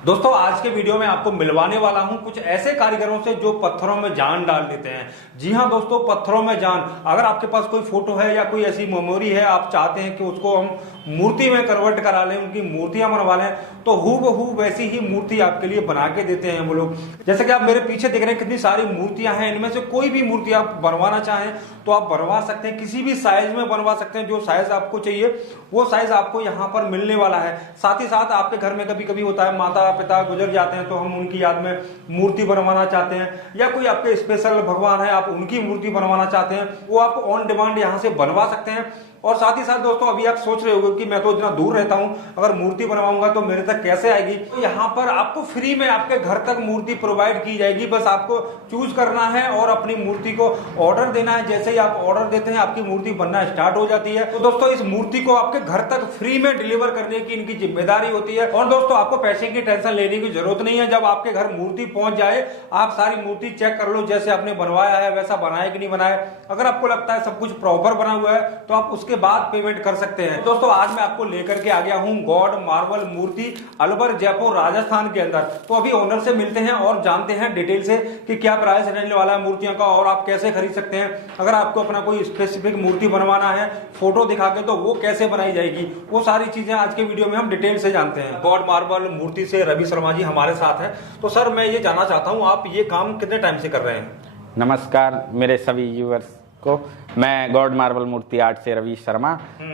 दोस्तों आज के वीडियो में आपको मिलवाने वाला हूं कुछ ऐसे कारीगरों से जो पत्थरों में जान डाल देते हैं। जी हां दोस्तों, पत्थरों में जान। अगर आपके पास कोई फोटो है या कोई ऐसी मेमोरी है, आप चाहते हैं कि उसको हम मूर्ति में कन्वर्ट करा लें, उनकी मूर्तियां बनवा लें, तो हूबहू वैसी ही मूर्ति आपके लिए बना के देते हैं वो लोग। जैसे कि आप मेरे पीछे देख रहे हैं कितनी सारी मूर्तियां हैं, इनमें से कोई भी मूर्ति आप बनवाना चाहें तो आप बनवा सकते हैं, किसी भी साइज में बनवा सकते हैं। जो साइज आपको चाहिए वो साइज आपको यहाँ पर मिलने वाला है। साथ ही साथ आपके घर में कभी कभी होता है माता पिता गुजर जाते हैं तो हम उनकी याद में मूर्ति बनवाना चाहते हैं, या कोई आपके स्पेशल भगवान है आप उनकी मूर्ति बनवाना चाहते हैं, वो आप ऑन डिमांड यहाँ से बनवा सकते हैं। और साथ ही साथ दोस्तों अभी आप सोच रहे होंगे कि मैं तो इतना दूर रहता हूं, अगर मूर्ति बनवाऊंगा तो मेरे तक कैसे आएगी। तो यहाँ पर आपको फ्री में आपके घर तक मूर्ति प्रोवाइड की जाएगी। बस आपको चूज करना है और अपनी मूर्ति को ऑर्डर देना है। जैसे ही आप ऑर्डर देते हैं आपकी मूर्ति बनना स्टार्ट हो जाती है। तो दोस्तों इस मूर्ति को आपके घर तक फ्री में डिलीवर करने की इनकी जिम्मेदारी होती है। और दोस्तों आपको पैसे की टेंशन लेने की जरूरत नहीं है। जब आपके घर मूर्ति पहुंच जाए आप सारी मूर्ति चेक कर लो, जैसे आपने बनवाया है वैसा बनाया कि नहीं बनाया। अगर आपको लगता है सब कुछ प्रॉपर बना हुआ है तो आप उसके बाद पेमेंट कर सकते हैं। दोस्तों आज मैं आपको लेकर के आ गया हूं गॉड मार्बल मूर्ति अलवर जयपुर राजस्थान के अंदर। तो अभी ओनर से मिलते हैं और जानते हैं डिटेल से कि क्या प्राइस रहने वाला है मूर्तियों का और आप कैसे खरीद सकते हैं। अगर आपको अपना कोई स्पेसिफिक मूर्ति बनवाना है फोटो दिखा के तो वो कैसे बनाई जाएगी, वो सारी चीजें आज के वीडियो में हम डिटेल से जानते हैं। गॉड मार्बल मूर्ति से रवि शर्मा जी हमारे साथ हैं। तो सर मैं ये जानना चाहता हूँ आप ये काम कितने टाइम से कर रहे हैं? नमस्कार मेरे सभी व्यूअर्स को, मैं गॉड मार्बल मूर्ति आर्ट से रवि शर्मा।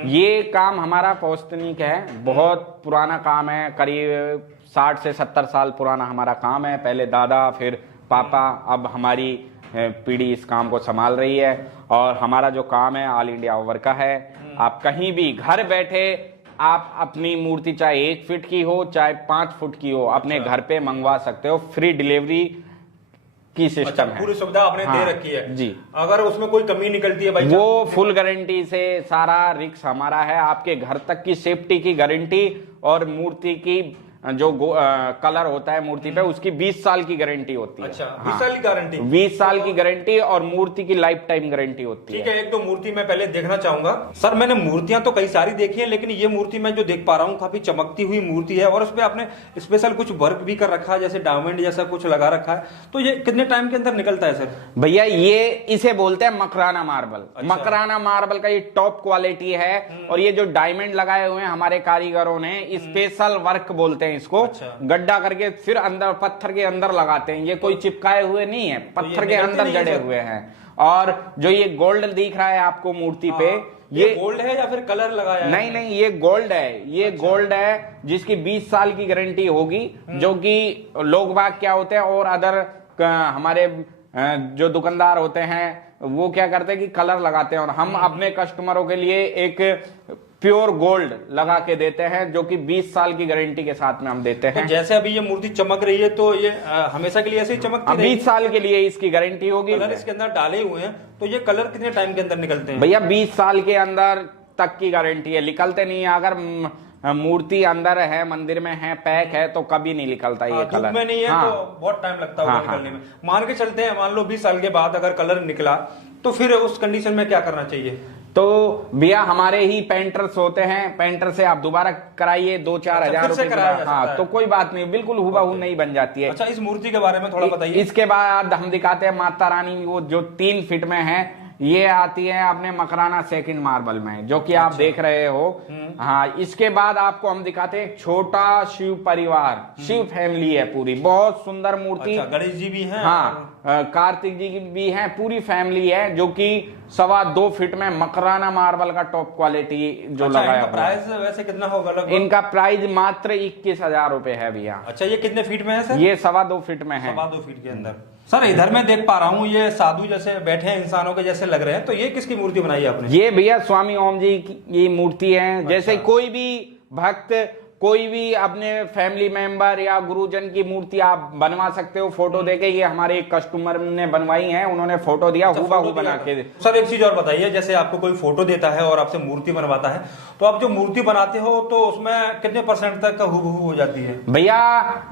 ये काम हमारा पौस्तनिक है, बहुत पुराना काम है, करीब 60 से 70 साल पुराना हमारा काम है। पहले दादा फिर पापा, अब हमारी पीढ़ी इस काम को संभाल रही है। और हमारा जो काम है ऑल इंडिया ओवर का है। आप कहीं भी घर बैठे आप अपनी मूर्ति चाहे 1 फीट की हो चाहे 5 फुट की हो अपने घर पे मंगवा सकते हो। फ्री डिलीवरी की सिस्टम है, पूरी सुविधा आपने दे रखी है जी। अगर उसमें कोई कमी निकलती है भाई वो फुल गारंटी से सारा रिक्स हमारा है। आपके घर तक की सेफ्टी की गारंटी और मूर्ति की जो कलर होता है मूर्ति पे उसकी 20 साल की गारंटी होती है। अच्छा 20 साल की गारंटी? 20 साल की गारंटी और मूर्ति की लाइफ टाइम गारंटी होती है। ठीक है, एक तो मूर्ति मैं पहले देखना चाहूंगा। सर मैंने मूर्तियां तो कई सारी देखी है, लेकिन ये मूर्ति मैं जो देख पा रहा हूँ काफी चमकती हुई मूर्ति है और उसपे आपने स्पेशल कुछ वर्क भी कर रखा है, जैसे डायमंड जैसा कुछ लगा रखा है। तो ये कितने टाइम के अंदर निकलता है सर? भैया ये इसे बोलते हैं मकराना मार्बल। अच्छा। मकराना मार्बल का ये टॉप क्वालिटी है। और ये जो डायमंड लगाए हुए हैं हमारे कारीगरों ने स्पेशल वर्क बोलते हैं इसको। अच्छा। गड्ढा करके फिर अंदर पत्थर के अंदर लगाते हैं। ये कोई चिपकाए हुए नहीं है, पत्थर के अंदर जड़े हुए हैं। और जो ये गोल्ड दिख रहा है आपको मूर्ति पे, ये गोल्ड है या फिर कलर लगाया है? नहीं, ये गोल्ड है। ये अच्छा। गोल्ड है जिसकी 20 साल की गारंटी होगी। जो कि लोग बाग क्या होते हैं और अदर हमारे जो दुकानदार होते हैं वो क्या करते हैं कि कलर लगाते हैं, और हम अपने कस्टमरों के लिए एक प्योर गोल्ड लगा के देते हैं जो कि 20 साल की गारंटी के साथ में हम देते हैं। तो जैसे अभी ये मूर्ति चमक रही है तो ये हमेशा के लिए ऐसे ही चमकती रहेगी? 20 साल के लिए इसकी गारंटी होगी। कलर इसके अंदर डाले हुए हैं तो ये कलर कितने टाइम के अंदर निकलते हैं? भैया 20 साल के अंदर तक की गारंटी है, निकलते नहीं है। अगर मूर्ति अंदर है मंदिर में है पैक है तो कभी नहीं निकलता ये कलर में नहीं है। हाँ। तो बहुत टाइम लगता है निकलने में। मान के चलते हैं मान लो 20 साल के बाद अगर कलर निकला तो फिर उस कंडीशन में क्या करना चाहिए? तो भैया हमारे ही पेंटर्स होते हैं, पेंटर से आप दोबारा कराइए 2-4 हजार रुपए। हाँ तो कोई बात नहीं, बिल्कुल हुबहू नहीं बन जाती है। अच्छा इस मूर्ति के बारे में थोड़ा बताइए। इसके बाद हम दिखाते हैं माता रानी, वो जो 3 फीट में है। ये आती है अपने मकराना सेकंड मार्बल में जो कि आप देख रहे हो। हाँ इसके बाद आपको हम दिखाते हैं छोटा शिव परिवार, शिव फैमिली है पूरी, बहुत सुंदर मूर्ति। अच्छा, गणेश जी भी हैं? हाँ कार्तिक जी भी हैं, पूरी फैमिली है जो कि 2.25 फीट में मकराना मार्बल का टॉप क्वालिटी जो लगाया। इनका प्राइस वैसे कितना होगा लगभग? इनका प्राइस मात्र 21,000 रुपए है भैया। अच्छा ये कितने फीट में है सर? ये 2.25 फीट में है। 2.25 फीट के अंदर। सर इधर मैं देख पा रहा हूँ ये साधु जैसे बैठे हैं, इंसानों के जैसे लग रहे हैं, तो ये किसकी मूर्ति बनाई है आपने? ये भैया स्वामी ओम जी की मूर्ति है। अच्छा। जैसे कोई भी भक्त कोई भी अपने फैमिली मेंबर या गुरुजन की मूर्ति आप बनवा सकते हो फोटो देके। ये हमारे एक कस्टमर ने बनवाई है, उन्होंने फोटो दिया। अच्छा, हुबहू बना के। सर एक चीज और बताइए, जैसे आपको कोई फोटो देता है और आपसे मूर्ति बनवाता है तो आप जो मूर्ति बनाते हो तो उसमें कितने % तक हुबहू हो जाती है? भैया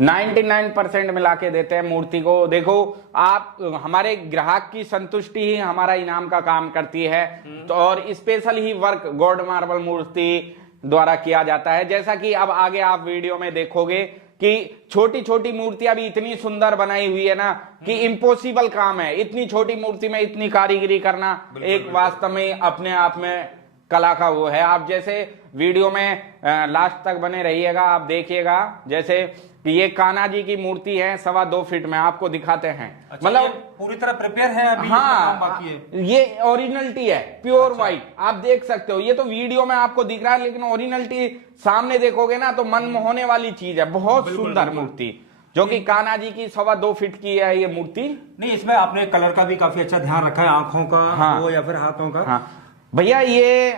99% मिला के देते हैं मूर्ति को। देखो आप हमारे ग्राहक की संतुष्टि ही हमारा इनाम का काम करती है। तो और स्पेशल ही वर्क गॉड मार्बल मूर्ति द्वारा किया जाता है। जैसा कि अब आगे आप वीडियो में देखोगे कि छोटी छोटी मूर्तियां भी इतनी सुंदर बनाई हुई है ना कि इम्पॉसिबल काम है। इतनी छोटी मूर्ति में इतनी कारीगरी करना एक वास्तव में अपने आप में कला का वो है। आप जैसे वीडियो में लास्ट तक बने रहिएगा, आप देखिएगा जैसे कि ये कान्हा जी की मूर्ति है 2.25 फीट में, आपको दिखाते हैं। अच्छा, मतलब पूरी तरह प्रिपेयर है अभी? हाँ, बाकी है। ये ओरिजिनलिटी है, प्योर व्हाइट। आप देख सकते हो, ये तो वीडियो में आपको दिख रहा है, लेकिन ओरिजिनलिटी सामने देखोगे ना तो मन मोहने वाली चीज है। बहुत सुंदर मूर्ति, जो कि कान्हा जी की 2.25 फीट की है ये मूर्ति। नहीं, इसमें आपने कलर का भी काफी अच्छा ध्यान रखा है, आंखों का वो या फिर हाथों का। हाँ भैया, ये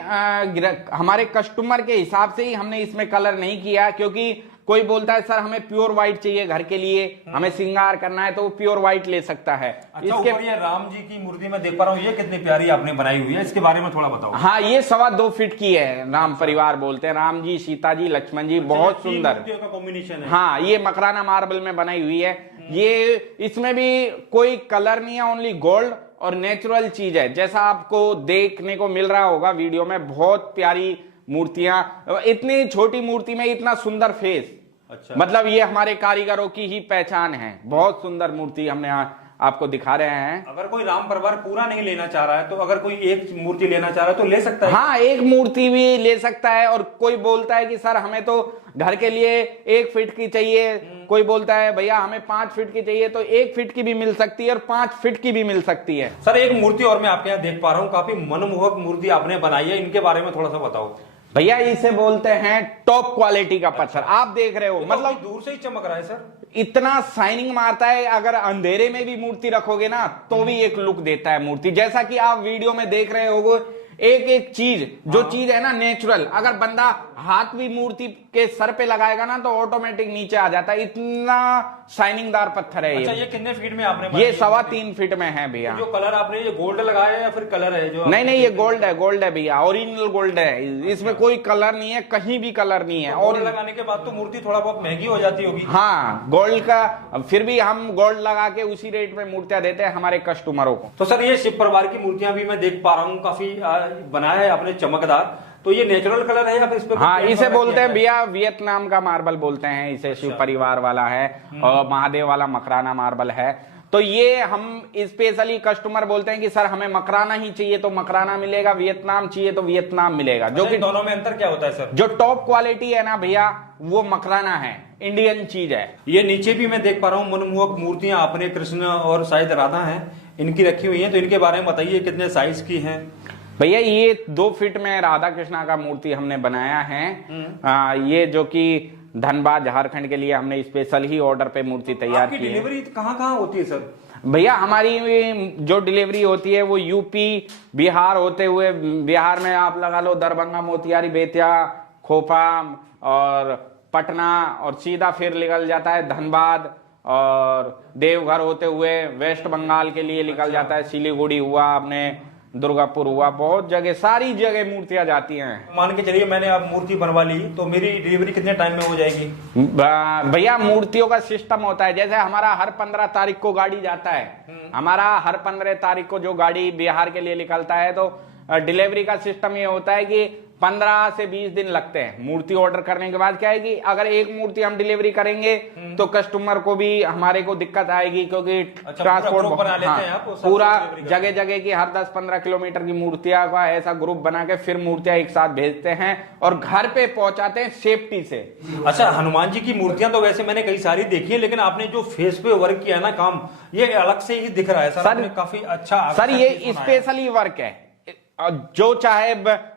हमारे कस्टमर के हिसाब से ही हमने इसमें कलर नहीं किया, क्योंकि कोई बोलता है सर हमें प्योर व्हाइट चाहिए घर के लिए, हमें श्रृंगार करना है, तो वो प्योर व्हाइट ले सकता है। अच्छा, ऊपर ये राम जी की मूर्ति मैं देख पा रहा हूँ, ये कितनी प्यारी आपने बनाई हुई है, इसके बारे में थोड़ा बताओ। हाँ, ये 2.25 फीट की है, राम परिवार बोलते हैं, राम जी, सीता जी, लक्ष्मण जी, बहुत सुंदर का कॉम्बिनेशन है। हाँ, ये मकराना मार्बल में बनाई हुई है। ये इसमें भी कोई कलर नहीं है, ओनली गोल्ड और नेचुरल चीज है, जैसा आपको देखने को मिल रहा होगा वीडियो में। बहुत प्यारी मूर्तियां, इतनी छोटी मूर्ति में इतना सुंदर फेस। अच्छा, मतलब ये हमारे कारीगरों की ही पहचान है। बहुत सुंदर मूर्ति हमने आपको दिखा रहे हैं। अगर कोई राम परिवार पूरा नहीं लेना चाह रहा है, तो अगर कोई एक मूर्ति लेना चाह रहा है तो ले सकता है? हाँ, एक मूर्ति भी ले सकता है। और कोई बोलता है कि सर हमें तो घर के लिए 1 फीट की चाहिए, कोई बोलता है भैया हमें 5 फीट की चाहिए, तो 1 फीट की भी मिल सकती है और 5 फीट की भी मिल सकती है। सर, एक मूर्ति और मैं आपके यहाँ देख पा रहा हूँ, काफी मनमोहक मूर्ति आपने बनाई है, इनके बारे में थोड़ा सा बताओ। भैया, इसे बोलते हैं टॉप क्वालिटी का पत्थर। आप देख रहे हो, मतलब दूर से ही चमक रहा है सर, इतना शाइनिंग मारता है। अगर अंधेरे में भी मूर्ति रखोगे ना तो भी एक लुक देता है मूर्ति। जैसा कि आप वीडियो में देख रहे होगे, एक एक चीज जो चीज है ना नेचुरल, अगर बंदा हाथ भी मूर्ति के सर पे लगाएगा ना तो ऑटोमेटिक नीचे आ जाता है। इतना शाइनिंगदार पत्थर है। अच्छा, ये कितने फीट में आपने? ये 3.25 फीट में है भैया। जो कलर आपने ये गोल्ड लगाया है या फिर कलर है जो? नहीं नहीं, ये गोल्ड है, गोल्ड है भैया, ओरिजिनल गोल्ड है। इसमें कोई कलर नहीं है, कहीं भी कलर नहीं है। और लगाने के बाद तो मूर्ति थोड़ा बहुत महंगी हो जाती होगी। हाँ, गोल्ड का, फिर भी हम गोल्ड लगा के उसी रेट में मूर्तियां देते हैं हमारे कस्टमरों को। तो सर, ये शिव परिवार की मूर्तियां भी मैं देख पा रहा हूँ, काफी बनाया है आपने चमकदार। तो ये नेचुरल कलर है या फिर इस पे? हाँ, इसे बोलते हैं भैया वियतनाम का मार्बल बोलते हैं इसे। शिव परिवार वाला है और महादेव वाला मकराना मार्बल है। तो ये हम स्पेशली कस्टमर बोलते हैं कि सर हमें मकराना ही चाहिए तो मकराना मिलेगा, वियतनाम चाहिए तो वियतनाम मिलेगा। जो कि दोनों में अंतर क्या होता है सर? जो टॉप क्वालिटी है ना भैया, वो मकराना है, इंडियन चीज है। ये नीचे भी मैं देख पा रहा हूँ मनमोहक मूर्तियां आपने कृष्ण और शायद राधा हैं इनकी रखी हुई हैं, तो इनके बारे में बताइए, कितने साइज की हैं? भैया, ये 2 फीट में राधा कृष्णा का मूर्ति हमने बनाया है। ये जो कि धनबाद झारखंड के लिए हमने स्पेशल ही ऑर्डर पे मूर्ति तैयार की है। डिलीवरी कहाँ होती है सर? भैया, हमारी जो डिलीवरी होती है वो यूपी बिहार होते हुए, बिहार में आप लगा लो दरभंगा, मोतिहारी, बेतिया, खोपा और पटना, और सीधा फिर निकल जाता है धनबाद और देवघर होते हुए वेस्ट बंगाल के लिए निकल जाता है। सिलीगुड़ी हुआ, अपने दुर्गापुर हुआ, बहुत जगह, सारी जगह मूर्तियां जाती हैं। मान के चलिए मैंने अब मूर्ति बनवा ली तो मेरी डिलीवरी कितने टाइम में हो जाएगी? भैया, मूर्तियों का सिस्टम होता है, जैसे हमारा हर 15 तारीख को गाड़ी जाता है, हमारा हर 15 तारीख को जो गाड़ी बिहार के लिए निकलता है, तो डिलीवरी का सिस्टम ये होता है कि 15 से 20 दिन लगते हैं मूर्ति ऑर्डर करने के बाद। क्या है कि अगर एक मूर्ति हम डिलीवरी करेंगे तो कस्टमर को भी हमारे को दिक्कत आएगी, क्योंकि ट्रांसपोर्ट पूरा जगह जगह की हर 10-15 किलोमीटर की मूर्तियां का ऐसा ग्रुप बना के फिर मूर्तियां एक साथ भेजते हैं और घर पे पहुंचाते हैं सेफ्टी से। अच्छा, हनुमान जी की मूर्तियां तो वैसे मैंने कई सारी देखी है, लेकिन आपने जो फेस पे वर्क किया ना काम, ये अलग से ही दिख रहा है सर, काफी अच्छा। सर, ये स्पेशली वर्क है। जो चाहे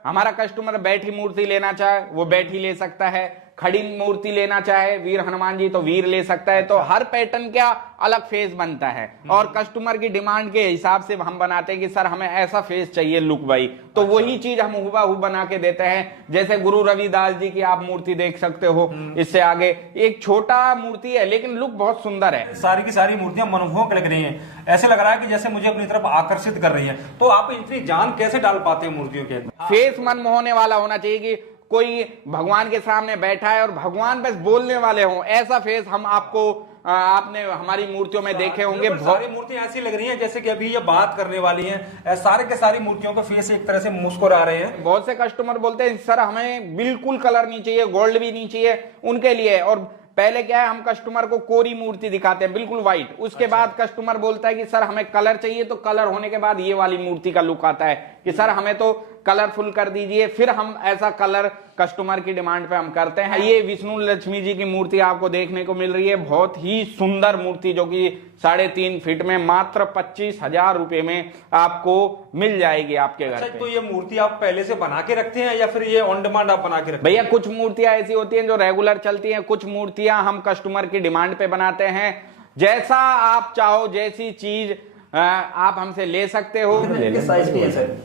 हमारा कस्टमर बैठी मूर्ति लेना चाहे वो बैठी ले सकता है, खड़ी मूर्ति लेना चाहे वीर हनुमान जी तो वीर ले सकता है। तो हर पैटर्न का अलग फेस बनता है और कस्टमर की डिमांड के हिसाब से हम बनाते हैं कि सर हमें ऐसा फेस चाहिए लुक भाई, तो वही चीज हम हुबहू बना के देते हैं। जैसे गुरु रविदास जी की आप मूर्ति देख सकते हो, इससे आगे एक छोटा मूर्ति है लेकिन लुक बहुत सुंदर है। सारी की सारी मूर्तियां मनमोहक लग रही हैं, ऐसे लग रहा है कि जैसे मुझे अपनी तरफ आकर्षित कर रही है। तो आप इतनी जान कैसे डाल पाते हैं मूर्तियों के? फेस मनमोहने वाला होना चाहिए कि कोई भगवान के सामने बैठा है और भगवान बस बोलने वाले हों, ऐसा फेस हम आपने हमारी मूर्तियों में देखे होंगे। सारी मूर्तियां ऐसी लग रही हैं जैसे कि अभी ये बात करने वाली हैं, सारे के सारी मूर्तियों के फेस एक तरह से मुस्कुरा रहे हैं। बहुत से कस्टमर बोलते हैं सर हमें बिल्कुल कलर नहीं चाहिए, गोल्ड भी नहीं चाहिए, उनके लिए। और पहले क्या है, हम कस्टमर को कोरी मूर्ति दिखाते हैं बिल्कुल व्हाइट, उसके बाद कस्टमर बोलता है कि सर हमें कलर चाहिए, तो कलर होने के बाद ये वाली मूर्ति का लुक आता है कि सर हमें तो कलरफुल कर दीजिए, फिर हम ऐसा कलर कस्टमर की डिमांड पे हम करते हैं। ये विष्णु लक्ष्मी जी की मूर्ति आपको देखने को मिल रही है, बहुत ही सुंदर मूर्ति जो कि 3.5 फीट में मात्र 25,000 रुपए में आपको मिल जाएगी आपके घर पे। तो ये मूर्ति आप पहले से बना के रखते हैं या फिर ये ऑन डिमांड आप बना के रखते हैं? भैया कुछ मूर्तियां ऐसी होती हैं जो रेगुलर चलती हैं, कुछ मूर्तियां हम कस्टमर की डिमांड पे बनाते हैं। जैसा आप चाहो, जैसी चीज आप हमसे ले सकते हो। साइज की है सर?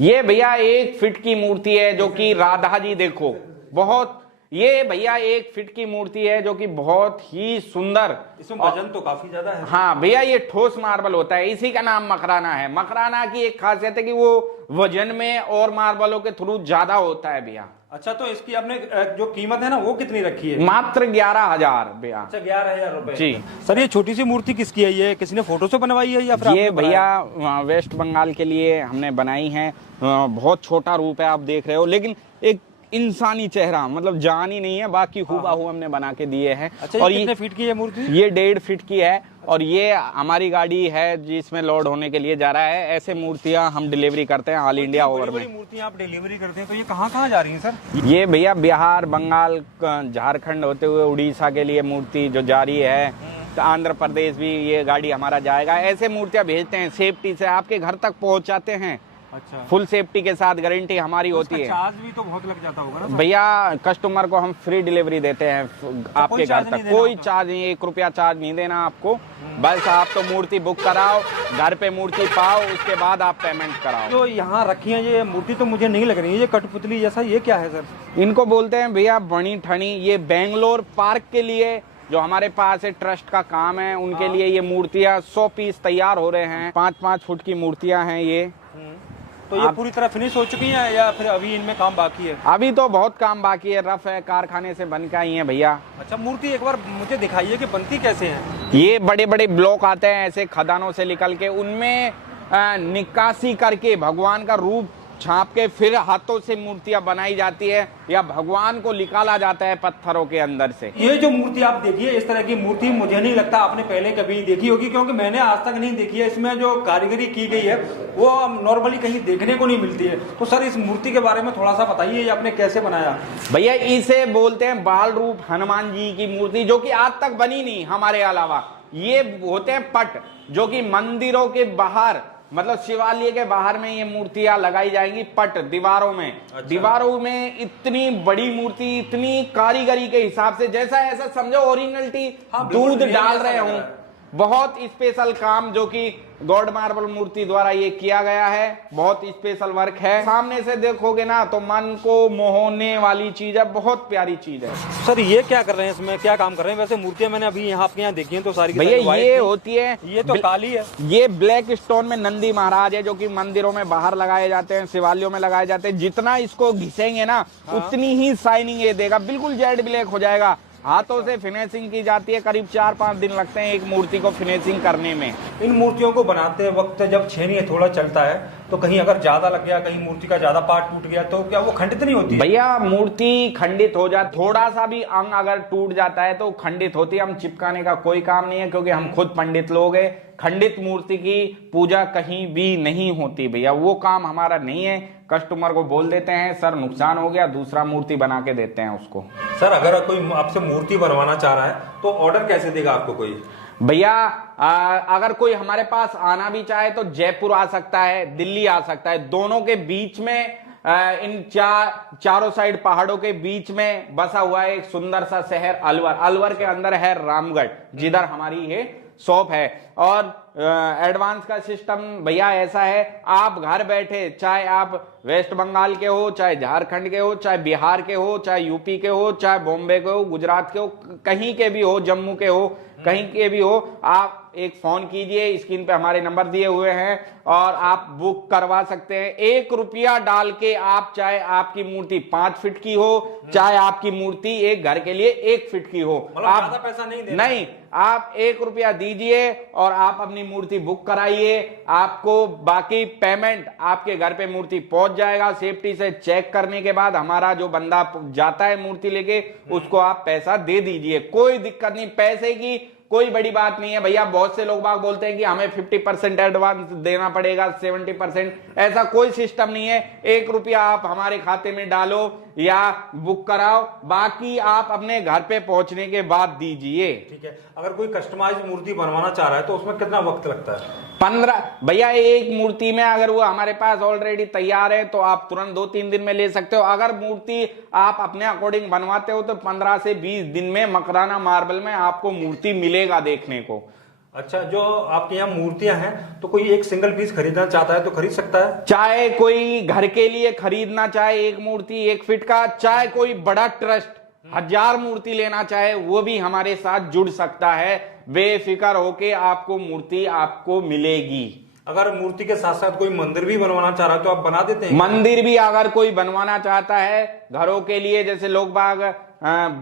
ये भैया 1 फीट की मूर्ति है जो कि राधा जी देखो, बहुत, ये भैया 1 फीट की मूर्ति है जो कि बहुत ही सुंदर, इसमें वजन तो काफी ज्यादा है। हाँ भैया, ये ठोस मार्बल होता है, इसी का नाम मकराना है। मकराना की एक खासियत है कि वो वजन में और मार्बलों के थ्रू ज्यादा होता है भैया। अच्छा, तो इसकी आपने जो कीमत है ना वो कितनी रखी है? मात्र 11,000 भैया। अच्छा, 11,000 रुपए जी। सर, ये छोटी सी मूर्ति किसकी है? ये किसी ने फोटो से बनवाई है या फिर ये आपने भैया वेस्ट बंगाल के लिए हमने बनाई है। बहुत छोटा रूप है आप देख रहे हो, लेकिन एक इंसानी चेहरा, मतलब जान ही नहीं है, बाकी हुबहू हमने बना के दिए हैं। अच्छा, और ये कितने फीट की है मूर्ति? ये 1.5 फीट की है और ये हमारी गाड़ी है जिसमें लोड होने के लिए जा रहा है। ऐसे मूर्तियां हम डिलीवरी करते हैं ऑल इंडिया ओवर में। मूर्तियां आप डिलीवरी करते हैं, तो ये कहाँ जा रही हैं सर? ये भैया बिहार, बंगाल, झारखंड होते हुए उड़ीसा के लिए मूर्ति जो जारी है, तो आंध्र प्रदेश भी ये गाड़ी हमारा जाएगा। ऐसे मूर्तियां भेजते हैं, सेफ्टी से आपके घर तक पहुंचाते हैं। अच्छा, फुल सेफ्टी के साथ गारंटी हमारी होती है। चार्ज भी तो बहुत लग जाता होगा ना भैया? कस्टमर को हम फ्री डिलीवरी देते हैं आपके घर तक, कोई चार्ज नहीं, 1 रुपया चार्ज नहीं देना आपको। बस आप तो मूर्ति बुक कराओ, घर पे मूर्ति पाओ, उसके बाद आप पेमेंट कराओ। जो यहाँ रखी है ये मूर्ति तो मुझे नहीं लग रही है, ये कठपुतली जैसा, ये क्या है सर? इनको बोलते हैं भैया बनी ठनी। ये बेंगलोर पार्क के लिए जो हमारे पास है ट्रस्ट का काम है, उनके लिए ये मूर्तियाँ 100 पीस तैयार हो रहे हैं। 5-5 फुट की मूर्तियाँ हैं ये। तो ये पूरी तरह फिनिश हो चुकी हैं या फिर अभी इनमें काम बाकी है? अभी तो बहुत काम बाकी है, रफ है, कारखाने से बन के आई है भैया। अच्छा, मूर्ति एक बार मुझे दिखाइए कि बनती कैसे है? ये बड़े बड़े ब्लॉक आते हैं ऐसे खदानों से निकल के, उनमें निकासी करके भगवान का रूप छाप के फिर हाथों से मूर्तियां बनाई जाती है या भगवान को निकाला जाता है पत्थरों के अंदर से। ये जो मूर्ति आप देखिए, इस तरह की मूर्ति मुझे नहीं लगता आपने पहले कभी देखी होगी, क्योंकि मैंने आज तक नहीं देखी है। इसमें जो कारीगरी की गई है वो नॉर्मली कहीं देखने को नहीं मिलती है। तो सर, इस मूर्ति के बारे में थोड़ा सा बताइए, ये आपने कैसे बनाया? भैया इसे बोलते हैं बाल रूप हनुमान जी की मूर्ति, जो कि आज तक बनी नहीं हमारे अलावा। ये होते हैं पट, जो कि मंदिरों के बाहर, मतलब शिवालय के बाहर में ये मूर्तियां लगाई जाएंगी, पट दीवारों में। अच्छा। दीवारों में इतनी बड़ी मूर्ति, इतनी कारीगरी के हिसाब से, जैसा ऐसा समझो ओरिजिनलिटी, दूध डाल रहे हूं। बहुत स्पेशल काम जो कि गॉड मार्बल मूर्ति द्वारा ये किया गया है, बहुत स्पेशल वर्क है। सामने से देखोगे ना तो मन को मोहने वाली चीज है, बहुत प्यारी चीज है। सर, ये क्या कर रहे हैं, इसमें क्या काम कर रहे हैं? वैसे मूर्तियां मैंने अभी यहाँ आपके यहाँ देखी हैं तो सारी भैया ये होती है, ये तो काली है। ये ब्लैक स्टोन में नंदी महाराज है, जो कि मंदिरों में बाहर लगाए जाते हैं, शिवालयों में लगाए जाते हैं। जितना इसको घिसेंगे ना उतनी ही शाइनिंग ये देगा, बिल्कुल जेड ब्लैक हो जाएगा। हाथों से फिनिशिंग की जाती है, करीब 4-5 दिन लगते हैं एक मूर्ति को फिनिशिंग करने में। इन मूर्तियों को बनाते वक्त जब छेनी थोड़ा चलता है तो कहीं अगर ज्यादा लग गया, कहीं मूर्ति का ज्यादा पार्ट टूट गया तो क्या वो खंडित नहीं होती? भैया मूर्ति खंडित हो जाती, थोड़ा सा भी अंग अगर टूट जाता है तो खंडित होती है। हम चिपकाने का कोई काम नहीं है, क्योंकि हम खुद पंडित लोग हैं। खंडित मूर्ति की पूजा कहीं भी नहीं होती भैया, वो काम हमारा नहीं है। कस्टमर को बोल देते हैं सर नुकसान हो गया, दूसरा मूर्ति बना के देते हैं उसको। सर, अगर कोई आपसे मूर्ति बनवाना चाह रहा है तो ऑर्डर कैसे देगा आपको कोई? भैया अगर कोई हमारे पास आना भी चाहे तो जयपुर आ सकता है, दिल्ली आ सकता है। दोनों के बीच में इन चारों साइड पहाड़ों के बीच में बसा हुआ है एक सुंदर सा शहर अलवर। अलवर के अंदर है रामगढ़, जिधर हमारी ये शॉप है। और एडवांस का सिस्टम भैया ऐसा है, आप घर बैठे, चाहे आप वेस्ट बंगाल के हो, चाहे झारखंड के हो, चाहे बिहार के हो, चाहे यूपी के हो, चाहे बॉम्बे के हो, गुजरात के हो, कहीं के भी हो, जम्मू के हो, कहीं के भी हो, आप एक फोन कीजिए, स्क्रीन पे हमारे नंबर दिए हुए हैं और आप बुक करवा सकते हैं। 1 रुपया डाल के आप, चाहे आपकी मूर्ति 5 फीट की हो, चाहे आपकी मूर्ति एक घर के लिए 1 फीट की हो, आप ज्यादा पैसा नहीं देना। नहीं, आप 1 रुपया दीजिए और आप अपनी अपनी मूर्ति बुक कराइए, आपको बाकी पेमेंट आपके घर पे मूर्ति पहुंच जाएगा। सेफ्टी से चेक करने के बाद हमारा जो बंदा जाता है मूर्ति लेके, उसको आप पैसा दे दीजिए, कोई दिक्कत नहीं, पैसे की कोई बड़ी बात नहीं है भैया। बहुत से लोग बाग बोलते हैं कि हमें 50% एडवांस देना पड़ेगा, 70%, ऐसा कोई सिस्टम नहीं है। 1 रुपया आप हमारे खाते में डालो या बुक कराओ, बाकी आप अपने घर पे पहुंचने के बाद दीजिए। ठीक है। अगर कोई कस्टमाइज मूर्ति बनवाना चाह रहा है तो उसमें कितना वक्त लगता है? 15 भैया, एक मूर्ति में अगर वो हमारे पास ऑलरेडी तैयार है तो आप तुरंत 2-3 दिन में ले सकते हो। अगर मूर्ति आप अपने अकॉर्डिंग बनवाते हो तो 15 से 20 दिन में मकराना मार्बल में आपको मूर्ति मिलेगा देखने को। अच्छा, जो आपके यहाँ मूर्तियां हैं तो कोई एक सिंगल पीस खरीदना चाहता है तो खरीद सकता है? चाहे कोई घर के लिए खरीदना चाहे एक मूर्ति 1 फीट का, चाहे कोई बड़ा ट्रस्ट 1000 मूर्ति लेना चाहे, वो भी हमारे साथ जुड़ सकता है। बेफिक्र होके आपको मूर्ति आपको मिलेगी। अगर मूर्ति के साथ साथ कोई मंदिर भी बनवाना चाह रहा है तो आप बना देते हैं? मंदिर भी अगर कोई बनवाना चाहता है घरों के लिए, जैसे लोग बाग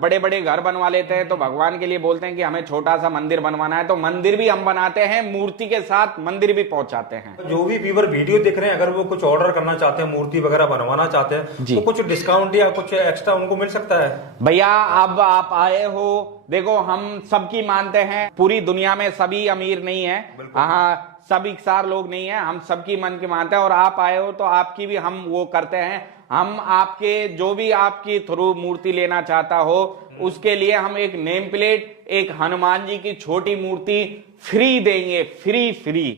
बड़े बड़े घर बनवा लेते हैं तो भगवान के लिए बोलते हैं कि हमें छोटा सा मंदिर बनवाना है, तो मंदिर भी हम बनाते हैं, मूर्ति के साथ मंदिर भी पहुंचाते हैं। जो भी व्यूअर वीडियो देख रहे हैं, अगर वो कुछ ऑर्डर करना चाहते हैं, मूर्ति वगैरह बनवाना चाहते हैं तो कुछ डिस्काउंट या कुछ एक्स्ट्रा उनको मिल सकता है? भैया अब आप आए हो, देखो हम सबकी मानते हैं, पूरी दुनिया में सभी अमीर नहीं है, हाँ सब इकसार लोग नहीं है, हम सबकी मन की मानते हैं। और आप आए हो तो आपकी भी हम वो करते हैं, हम आपके जो भी आपकी थ्रू मूर्ति लेना चाहता हो उसके लिए हम एक नेम प्लेट, एक हनुमान जी की छोटी मूर्ति फ्री देंगे, फ्री।